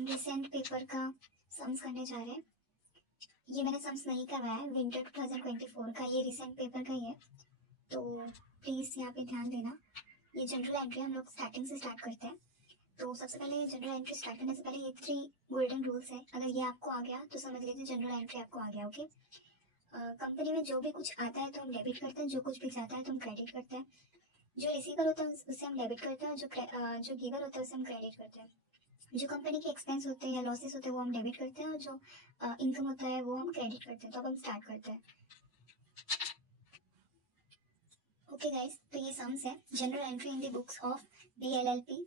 हम recent paper का sums करने जा रहे हैं। ये मैंने सम्स नहीं करवाया है, विंटर 2024 का, ये रिसेंट पेपर का ही है, तो प्लीज़ यहाँ पे ध्यान देना। ये जनरल एंट्री हम लोग स्टार्टिंग से स्टार्ट करते हैं। तो सबसे पहले जनरल एंट्री स्टार्ट करने से पहले ये 3 गोल्डन रूल्स है। अगर ये आपको आ गया तो समझ लीजिए जनरल एंट्री आपको आ गया। ओके, कंपनी में जो भी कुछ आता है तो हम डेबिट करते हैं, जो कुछ भी जाता है तो हम क्रेडिट करते हैं। जो रिसीवर होता है उससे हम डेबिट करते हैं, और जो गिवर होता है उसे हम क्रेडिट करते हैं। जो कंपनी के एक्सपेंस होते हैं या लॉसेस होते हैं वो हम डेबिट करते हैं, और जो इनकम होता है वो हम क्रेडिट करते हैं। तो अब हम स्टार्ट करते हैं। ओके गाइस, तो ये सम्स है general entry in the books of BLLP।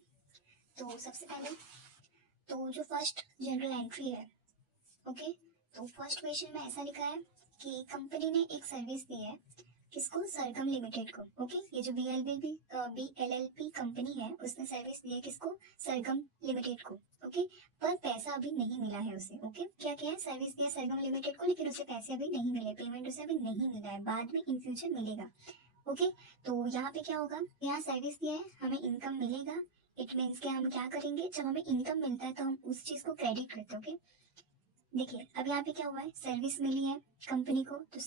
तो सबसे पहले तो जो फर्स्ट जनरल एंट्री है, ओके, तो फर्स्ट क्वेश्चन में ऐसा लिखा है कि कंपनी ने एक सर्विस दी है, किसको? सरगम लिमिटेड को। ओके, ये जो BLLP कंपनी है उसने सर्विस दी है किसको? सरगम लिमिटेड को। ओके, पर पैसा अभी नहीं मिला है उसे। ओके, क्या किया है? सर्विस दिया सरगम लिमिटेड को, लेकिन उसे पैसे अभी नहीं मिले, पेमेंट उसे अभी नहीं मिला है, बाद में इन फ्यूचर मिलेगा। ओके, तो यहाँ पे क्या होगा? यहाँ सर्विस दिया है, हमें इनकम मिलेगा। इट मीन्स कि हम क्या करेंगे, जब हमें इनकम मिलता है तो हम उस चीज को क्रेडिट करते हैं। ओके, देखिए अब यहाँ पे क्या हुआ है, सर्विस मिली है कंपनी को, तो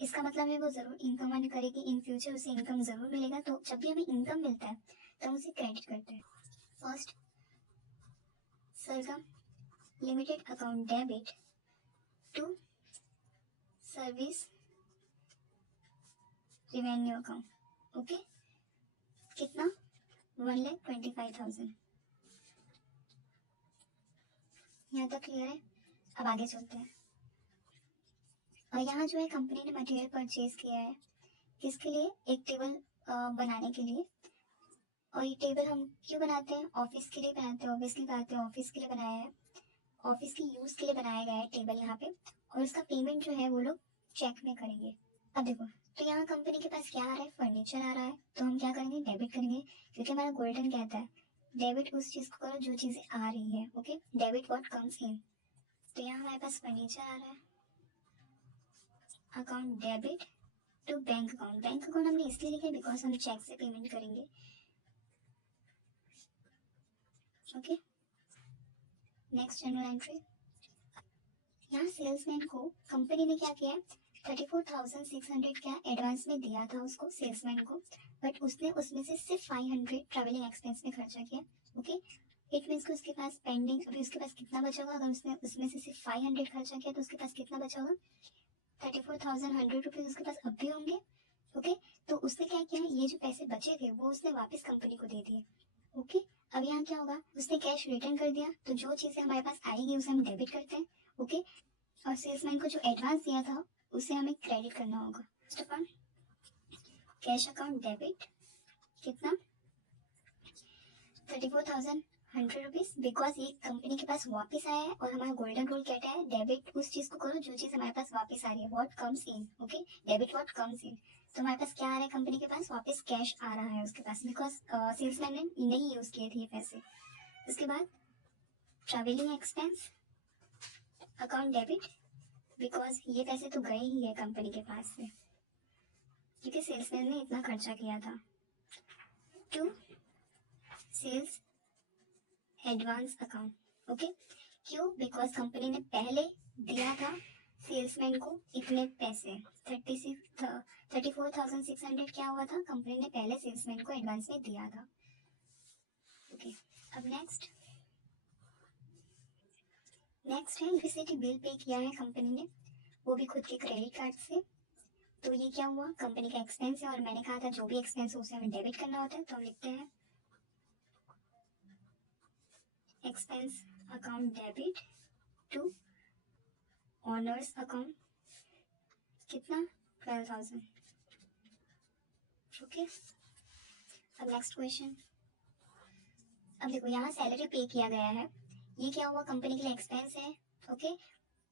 इसका मतलब है वो जरूर इनकम अर्न करेगी, इन फ्यूचर उसे इनकम जरूर मिलेगा। तो जब भी हमें इनकम मिलता है तो हम उसे क्रेडिट करते हैं। First, Sargam limited account debit to service revenue account. Okay, कितना? 1,25,000। यहाँ तक क्लियर है? अब आगे चलते हैं। और यहाँ जो है कंपनी ने मटेरियल परचेज किया है, किसके लिए? एक टेबल बनाने के लिए। और ये टेबल हम क्यों बनाते हैं? ऑफिस के लिए बनाते हैं, ऑब्वियसली बात है, ऑफिस के लिए बनाया है, ऑफिस की यूज के लिए बनाया गया है टेबल यहाँ पे। और उसका पेमेंट जो है वो लोग चेक में करेंगे। अब देखो, तो यहाँ कंपनी के पास क्या आ रहा है? फर्नीचर आ रहा है, तो हम क्या करेंगे? डेबिट करेंगे, क्योंकि हमारा गोल्डन कहता है डेबिट उस चीज को करो जो चीजें आ रही है। Okay, debit what comes in. तो यहाँ हमारे पास फर्नीचर आ रहा है, account debit to bank account. Bank account हमने इसलिए लिखा है बिकॉज हम चेक से पेमेंट करेंगे। Okay, next general entry. यहाँ सेल्समैन को कंपनी ने क्या किया? 34,600 क्या एडवांस में दिया था उसको, सेल्समैन को, बट उसने उसमें से सिर्फ 500 ट्रैवलिंग एक्सपेंस में खर्चा किया। ओके, इट मीन्स कि उसके पास पेंडिंग अभी उसके पास कितना बचा होगा? अगर उसने उसमें से सिर्फ 500 खर्चा किया तो उसके पास कितना बचा होगा? 34,100 रुपीज उसके पास अब भी होंगे। ओके, तो उसने क्या किया? ये जो पैसे बचे थे वो उसने वापस कंपनी को दे दिए। ओके, अब यहाँ क्या होगा? उसने कैश रिटर्न कर दिया, तो जो चीजें हमारे पास आएगी उसे हम डेबिट करते हैं। ओके, और सेल्समैन को जो एडवांस दिया था उसे हमें क्रेडिट करना होगा। First of all cash account debit, कितना? 34,100 रुपीज, बिकॉज ये कंपनी के पास वापस आया है, और हमारा गोल्डन रूल कहता है डेबिट उस चीज को करो जो चीज हमारे पास वापस आ रही है, what comes in. Okay, debit what comes in. तो हमारे पास क्या आ रहा है? कंपनी के पास वापस कैश आ रहा है उसके पास, बिकॉज सेल्समैन ने नहीं यूज किए थे ये पैसे। उसके बाद travelling expense, account debit, because ये पैसे तो गए ही है कंपनी के पास से, क्योंकि सेल्समैन ने इतना खर्चा किया था। To sales advance account. Okay, क्यों? बिकॉज कंपनी ने पहले दिया था सेल्समैन को इतने पैसे, 34,600 क्या हुआ था? कंपनी ने पहले सेल्समैन को एडवांस में दिया था। ओके, अब नेक्स्ट है इलेक्ट्रिसिटी बिल पे किया है कंपनी ने, वो भी खुद के क्रेडिट कार्ड से। तो ये क्या हुआ? कंपनी का एक्सपेंस है, और मैंने कहा था जो भी एक्सपेंस है उसे हमें डेबिट करना होता है, तो हम लिखते हैं expense account debit to owners account, कितना? 12,000। ओके, अब नेक्स्ट क्वेश्चन। अब देखो यहाँ सैलरी पे किया गया है, ये क्या हुआ? कंपनी के लिए एक्सपेंस है। ओके,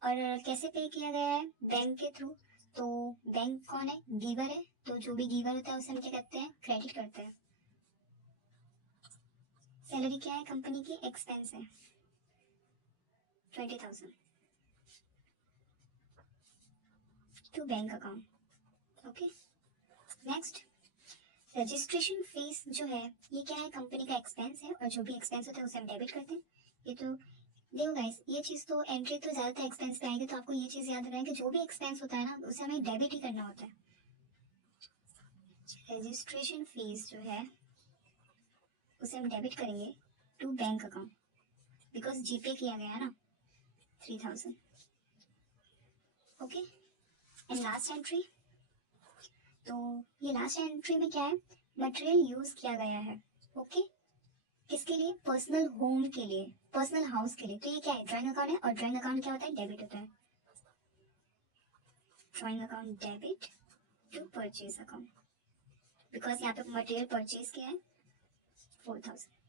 और कैसे पे किया गया है? बैंक के थ्रू। तो बैंक कौन है? गिवर है, तो जो भी गिवर होता है उसे हम क्या करते हैं? क्रेडिट करते हैं। सैलरी क्या है? कंपनी की एक्सपेंस है, 20,000 to bank account. Okay, next registration fees जो है ये क्या है? कंपनी का एक्सपेंस है, और जो भी एक्सपेंस होता है उसे हम डेबिट करते हैं। ये तो देखो गाइस, ये चीज तो एंट्री तो ज्यादातर एक्सपेंस पे आएगी, तो आपको ये चीज याद रखना है कि जो भी एक्सपेंस होता है ना उसे हमें डेबिट ही करना होता है। रजिस्ट्रेशन फीस जो है उसे हम डेबिट करेंगे टू बैंक अकाउंट, बिकॉज जीपे किया गया ना 3000। ओके, एंड लास्ट एंट्री, तो ये लास्ट एंट्री में क्या है, मटेरियल यूज किया गया है। ओके, किसके लिए, पर्सनल होम के लिए, पर्सनल हाउस के लिए। तो ये क्या है, ड्राइंग अकाउंट है, और ड्राइंग अकाउंट क्या होता है, डेबिट होता है। Drawing account debit to purchase account, because यहाँ पे मटेरियल परचेज किया है 4000।